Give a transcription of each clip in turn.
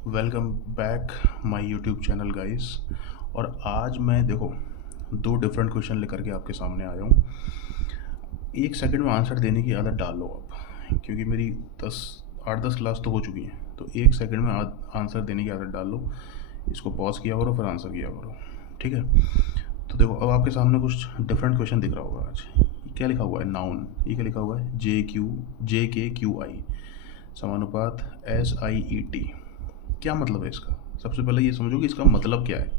Welcome back my YouTube channel guys. और आज मैं देखो दो डिफरेंट क्वेश्चन लेकर के आपके सामने आया हूँ। 1 सेकंड में आंसर देने की आदत डाल लो आप, क्योंकि मेरी 8-10 क्लास तो हो चुकी हैं, तो 1 सेकंड में आंसर देने की आदत डाल लो। इसको पॉज किया करो, फिर आंसर किया करो, ठीक है। तो देखो अब आपके सामने कुछ डिफरेंट क्वेश्चन दिख रहा होगा। आज ये क्या लिखा हुआ है? नाउन। ये क्या लिखा हुआ है? JKQI समानुपात SIET। क्या मतलब है इसका? सबसे पहले ये समझो कि इसका मतलब क्या है।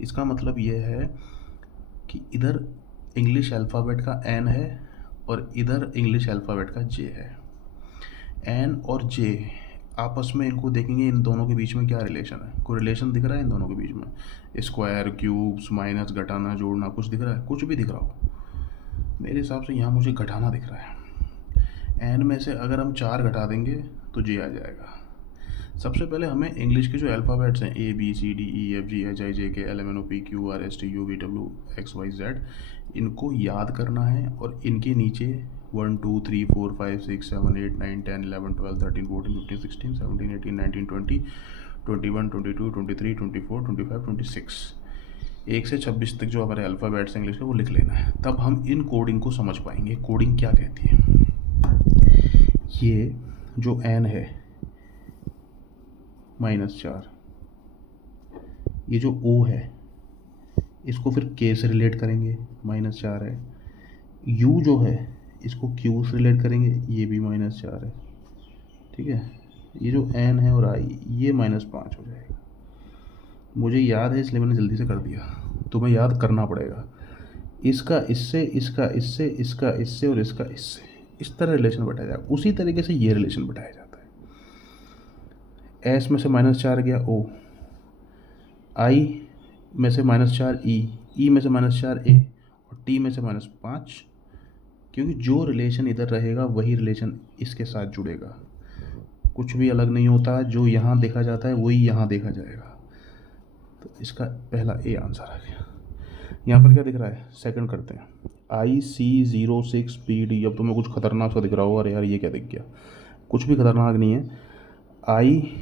इसका मतलब ये है कि इधर इंग्लिश अल्फ़ाबेट का एन है और इधर इंग्लिश अल्फ़ाबेट का जे है। एन और जे आपस में इनको देखेंगे, इन दोनों के बीच में क्या रिलेशन है? कोई रिलेशन दिख रहा है इन दोनों के बीच में? स्क्वायर, क्यूब्स, माइनस, घटाना, जोड़ना, कुछ दिख रहा है? कुछ भी दिख रहा हो? मेरे हिसाब से यहाँ मुझे घटाना दिख रहा है। एन में से अगर हम 4 घटा देंगे तो जे आ जाएगा। सबसे पहले हमें इंग्लिश के जो अल्फ़ाबेट्स हैं ABCDEFGHIJKLMNOPQRSTUVW इनको याद करना है, और इनके नीचे 1 2 3 4 5 6 7 8 9 10 11 12 13 14 15 16 17 18 19 20 21 22 23 24 25 26 1 से 26 तक जो हमारे अल्फ़ाबेट्स इंग्लिश के वो लिख लेना है। तब हम इन कोडिंग को समझ पाएंगे। कोडिंग क्या कहती है? ये जो एन है -4, ये जो ओ है इसको फिर के से रिलेट करेंगे, -4 है। यू जो है इसको क्यू से रिलेट करेंगे, ये भी -4 है, ठीक है। ये जो एन है और आई ये -5 हो जाएगा। मुझे याद है इसलिए मैंने जल्दी से कर दिया, तुम्हें याद करना पड़ेगा। इसका इससे, इसका इससे, इसका इससे और इसका इससे, इस तरह रिलेशन बैठाया जाएगा। उसी तरीके से ये रिलेशन बैठाया जाता है। एस में से -4 गया ओ, आई में से -4 ई में से -4 ए, और टी में से -5, क्योंकि जो रिलेशन इधर रहेगा वही रिलेशन इसके साथ जुड़ेगा। कुछ भी अलग नहीं होता, जो यहाँ देखा जाता है वही यहाँ देखा जाएगा। तो इसका पहला ए आंसर आ गया। यहाँ पर क्या दिख रहा है? सेकंड करते हैं। IC06PD। अब तुम्हें कुछ खतरनाक सा दिख रहा होगा, अरे यार ये क्या दिख गया? कुछ भी खतरनाक नहीं है। आई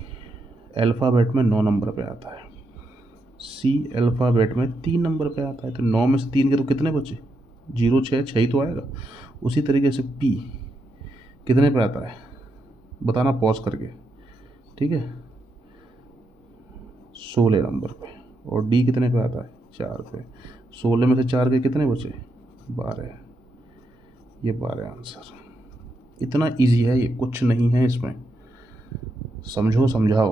अल्फ़ाबेट में 9 नंबर पे आता है, सी अल्फ़ाबेट में 3 नंबर पे आता है। तो 9 में से 3 के तो कितने बचे? 0 6 ही तो आएगा। उसी तरीके से पी कितने पे आता है बताना पॉज करके, ठीक है, 16 नंबर पे। और डी कितने पे आता है? 4 पे। 16 में से 4 के कितने बचे? 12। ये 12 आंसर। इतना इजी है ये, कुछ नहीं है इसमें। समझो समझाओ।